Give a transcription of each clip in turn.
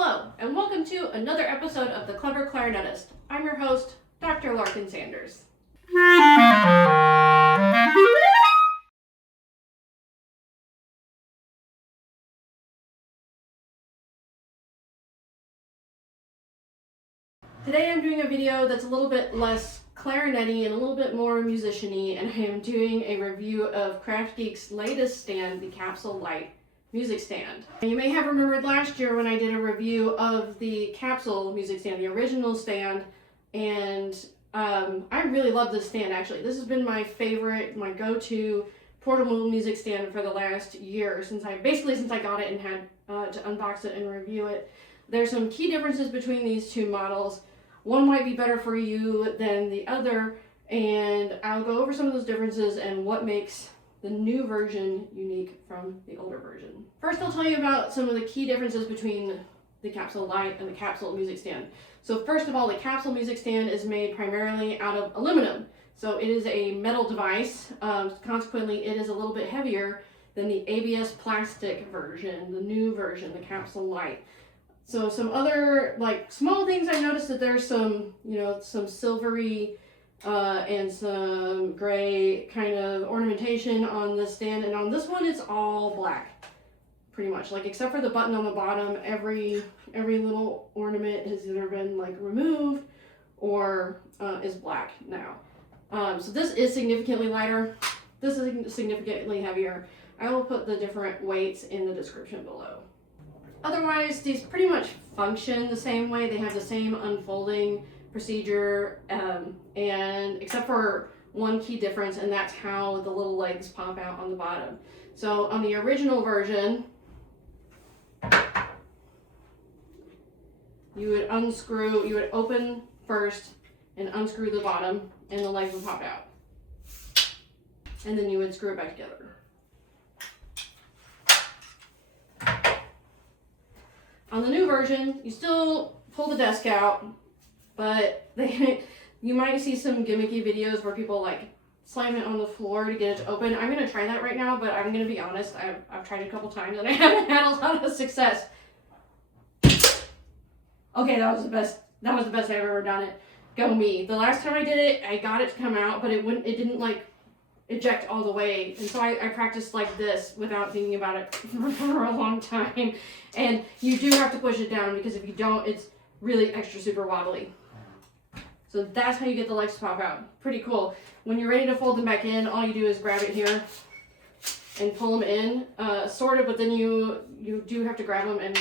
Hello, and welcome to another episode of The Clever Clarinetist. I'm your host, Dr. Larkin Sanders. Today I'm doing a video that's a little bit less clarinet-y and a little bit more musician-y, and I am doing a review of KraftGeek's latest stand, the Capsule Lite Music Stand. You may have remembered last year when I did a review of the Capsule Music Stand, the original stand, and I really love this stand actually. This has been my favorite, my go-to portable music stand for the last year since I got it and had to unbox it and review it. There's some key differences between these two models. One might be better for you than the other, and I'll go over some of those differences and what makes the new version unique from the older version. First, I'll tell you about some of the key differences between the Capsule Lite and the Capsule Music Stand. So first of all, the Capsule Music Stand is made primarily out of aluminum. So it is a metal device. Consequently, it is a little bit heavier than the ABS plastic version, the new version, the Capsule Lite. So some other like small things I noticed that there's some, some silvery and some gray kind of ornamentation on the stand, and on this one it's all black, pretty much. Like except for the button on the bottom, every little ornament has either been like removed or is black now. So this is significantly lighter. This is significantly heavier. I will put the different weights in the description below. Otherwise, these pretty much function the same way. They have the same unfolding procedure, and except for one key difference, and that's how the little legs pop out on the bottom. So on the original version, you would open first and unscrew the bottom, and the legs would pop out. And then you would screw it back together. On the new version, you still pull the desk out, but you might see some gimmicky videos where people like slam it on the floor to get it to open. I'm going to try that right now, but I'm going to be honest, I've tried it a couple times and I haven't had a lot of success. Okay, that was the best I've ever done it. Go me. The last time I did it, I got it to come out, but it didn't like eject all the way, and so I practiced like this without thinking about it for a long time. And you do have to push it down, because if you don't, it's really extra super wobbly. So that's how you get the legs to pop out. Pretty cool. When you're ready to fold them back in, all you do is grab it here and pull them in, sort of, but then you do have to grab them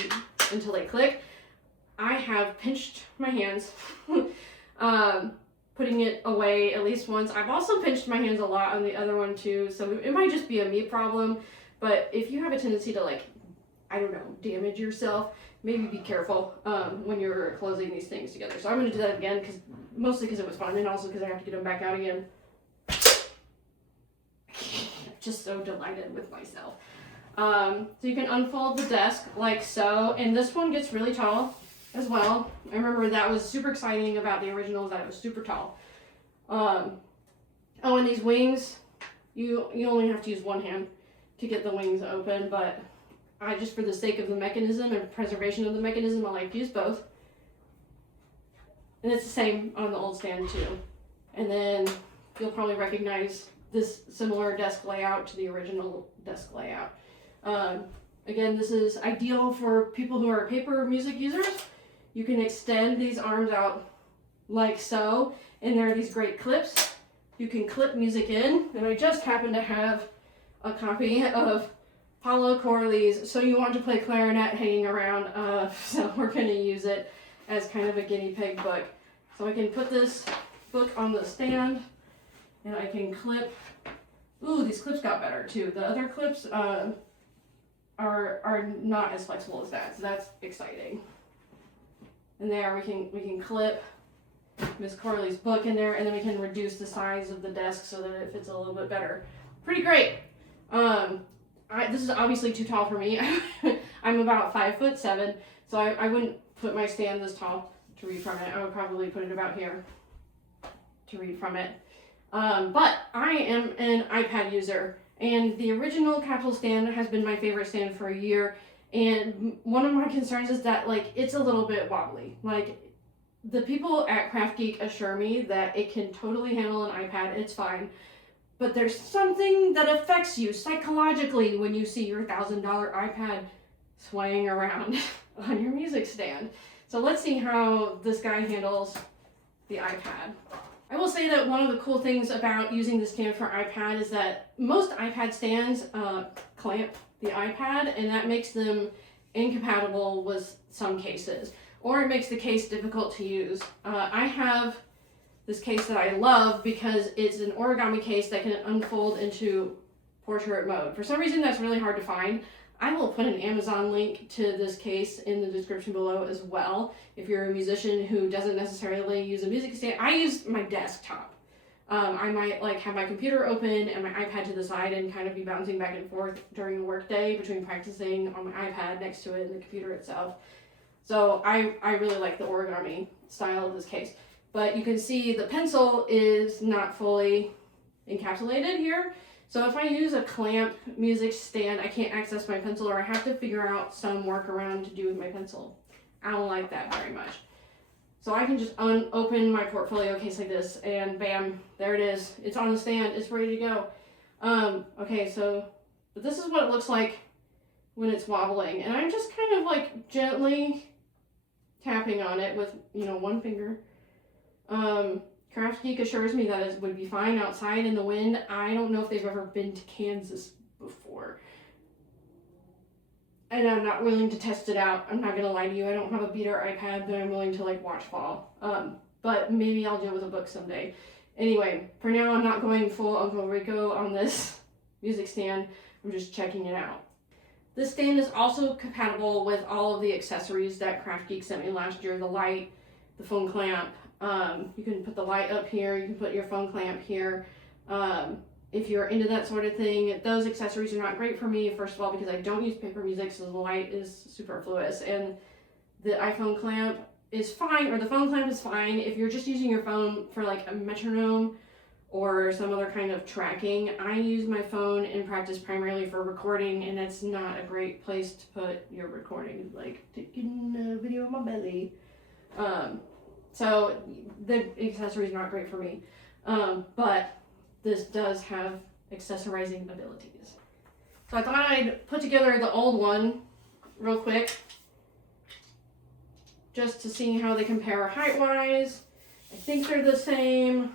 until they click. I have pinched my hands putting it away at least once. I've also pinched my hands a lot on the other one too, so it might just be a me problem, but if you have a tendency to like, I don't know, damage yourself, maybe be careful when you're closing these things together. So I'm going to do that again, mostly because it was fun, and also because I have to get them back out again. I'm just so delighted with myself. So you can unfold the desk like so, and this one gets really tall as well. I remember that was super exciting about the original, that it was super tall. Oh, and these wings, you only have to use one hand to get the wings open, but I just, for the sake of the mechanism and preservation of the mechanism, I like to use both. And it's the same on the old stand too. And then you'll probably recognize this similar desk layout to the original desk layout. Again, this is ideal for people who are paper music users. You can extend these arms out like so, and there are these great clips. You can clip music in, and I just happen to have a copy of Paulo Corley's So You Want to Play Clarinet hanging around, so we're going to use it as kind of a guinea pig book. So I can put this book on the stand, and I can clip. Ooh, these clips got better too. The other clips are not as flexible as that, so that's exciting. And there we can clip Miss Corley's book in there, and then we can reduce the size of the desk so that it fits a little bit better. Pretty great. This is obviously too tall for me. I'm about 5'7", so I wouldn't put my stand this tall to read from it. I would probably put it about here to read from it. But I am an iPad user, and the original Capsule Stand has been my favorite stand for a year, And one of my concerns is that like it's a little bit wobbly. Like the people at KraftGeek assure me that it can totally handle an iPad, it's fine. But there's something that affects you psychologically when you see your $1,000 iPad swaying around on your music stand. So let's see how this guy handles the iPad. I will say that one of the cool things about using the stand for iPad is that most iPad stands clamp the iPad, and that makes them incompatible with some cases, or it makes the case difficult to use. I have this case that I love because it's an origami case that can unfold into portrait mode. For some reason that's really hard to find. I will put an Amazon link to this case in the description below as well. If you're a musician who doesn't necessarily use a music stand, I use my desktop. I might like have my computer open and my iPad to the side and kind of be bouncing back and forth during the workday between practicing on my iPad next to it and the computer itself. So I really like the origami style of this case. But you can see the pencil is not fully encapsulated here. So if I use a clamp music stand, I can't access my pencil, or I have to figure out some workaround to do with my pencil. I don't like that very much. So I can just open my portfolio case like this, and bam, there it is. It's on the stand, it's ready to go. Okay, so but this is what it looks like when it's wobbling. And I'm just kind of like gently tapping on it with, one finger. KraftGeek assures me that it would be fine outside in the wind. I don't know if they've ever been to Kansas before. And I'm not willing to test it out. I'm not going to lie to you. I don't have a beater iPad that I'm willing to like watch fall. But maybe I'll do it with a book someday. Anyway, for now I'm not going full Uncle Rico on this music stand. I'm just checking it out. This stand is also compatible with all of the accessories that KraftGeek sent me last year. The light, the phone clamp. You can put the light up here, you can put your phone clamp here. If you're into that sort of thing, those accessories are not great for me, first of all, because I don't use paper music, so the light is superfluous, and the iPhone clamp is fine, or the phone clamp is fine if you're just using your phone for like a metronome or some other kind of tracking. I use my phone in practice primarily for recording, and that's not a great place to put your recording, like taking a video of my belly. So the accessories are not great for me, but this does have accessorizing abilities. So I thought I'd put together the old one real quick, just to see how they compare height-wise. I think they're the same.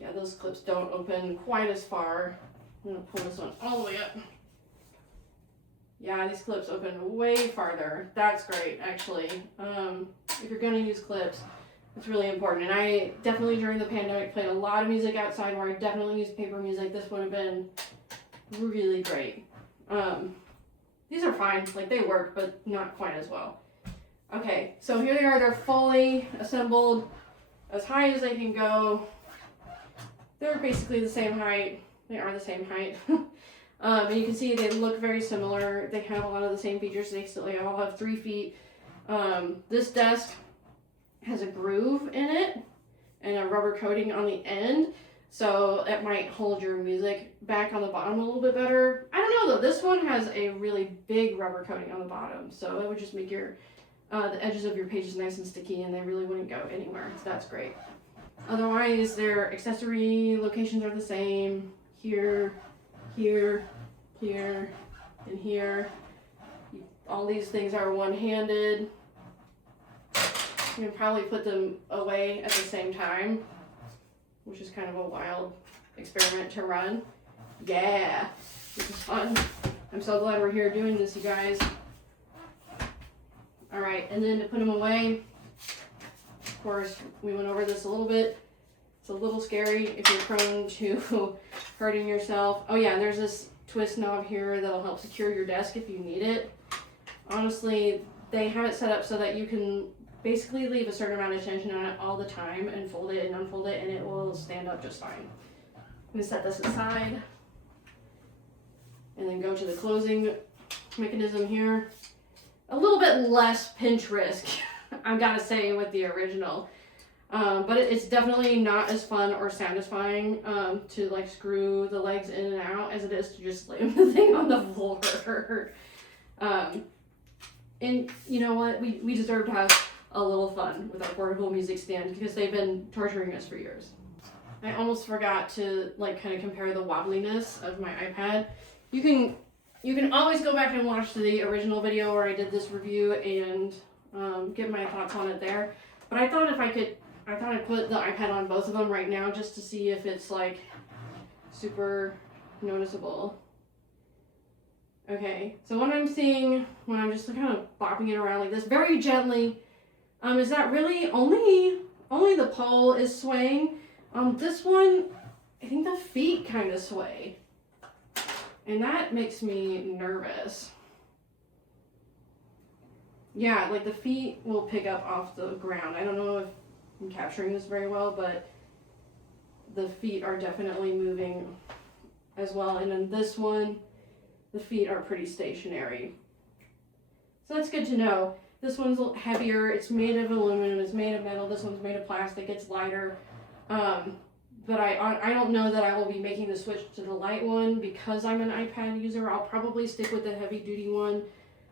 Yeah, those clips don't open quite as far. I'm gonna pull this one all the way up. Yeah, these clips open way farther. That's great, actually. If you're gonna use clips, it's really important. And I definitely, during the pandemic, played a lot of music outside where I definitely used paper music. This would have been really great. These are fine, like they work, but not quite as well. Okay, so here they are. They're fully assembled, as high as they can go. They're basically the same height. They are the same height. And you can see they look very similar. They have a lot of the same features. They all have 3 feet. This desk has a groove in it and a rubber coating on the end, so it might hold your music back on the bottom a little bit better. I don't know though, this one has a really big rubber coating on the bottom, so it would just make your the edges of your pages nice and sticky, and they really wouldn't go anywhere, so that's great. Otherwise, their accessory locations are the same. Here, here, here, and here. All these things are one-handed. You can probably put them away at the same time, which is kind of a wild experiment to run. Yeah, this is fun. I'm so glad we're here doing this, you guys. All right, and then to put them away, of course, we went over this a little bit. It's a little scary if you're prone to hurting yourself. Oh yeah, and there's this twist knob here that'll help secure your desk if you need it. Honestly, they have it set up so that you can basically leave a certain amount of tension on it all the time and fold it and unfold it, and it will stand up just fine. I'm going to set this aside and then go to the closing mechanism here. A little bit less pinch risk, I've got to say, with the original. But it's definitely not as fun or satisfying to like screw the legs in and out as it is to just slam the thing on the floor. And you know what? We deserve to have a little fun with our portable music stand because they've been torturing us for years. I almost forgot to like kind of compare the wobbliness of my iPad. You can always go back and watch the original video where I did this review and get my thoughts on it there. But I thought I'd put the iPad on both of them right now just to see if it's like super noticeable. Okay, so what I'm seeing when I'm just kind of bopping it around like this very gently, is that really only the pole is swaying. This one, I think the feet kind of sway, and that makes me nervous. Yeah, like the feet will pick up off the ground. I don't know if I'm capturing this very well, but the feet are definitely moving as well. And then this one, the feet are pretty stationary. So that's good to know. This one's a little heavier. It's made of aluminum. It's made of metal. This one's made of plastic. It's lighter. But I don't know that I will be making the switch to the light one because I'm an iPad user. I'll probably stick with the heavy duty one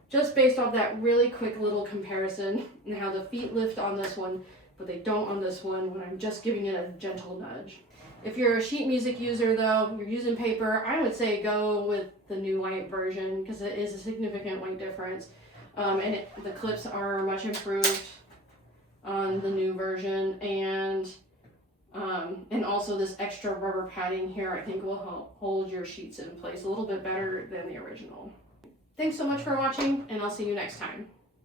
just based off that really quick little comparison and how the feet lift on this one, but they don't on this one when I'm just giving it a gentle nudge. If you're a sheet music user though, you're using paper, I would say go with the new light version because it is a significant weight difference. And the clips are much improved on the new version, and also this extra rubber padding here I think will help hold your sheets in place a little bit better than the original. Thanks so much for watching, and I'll see you next time.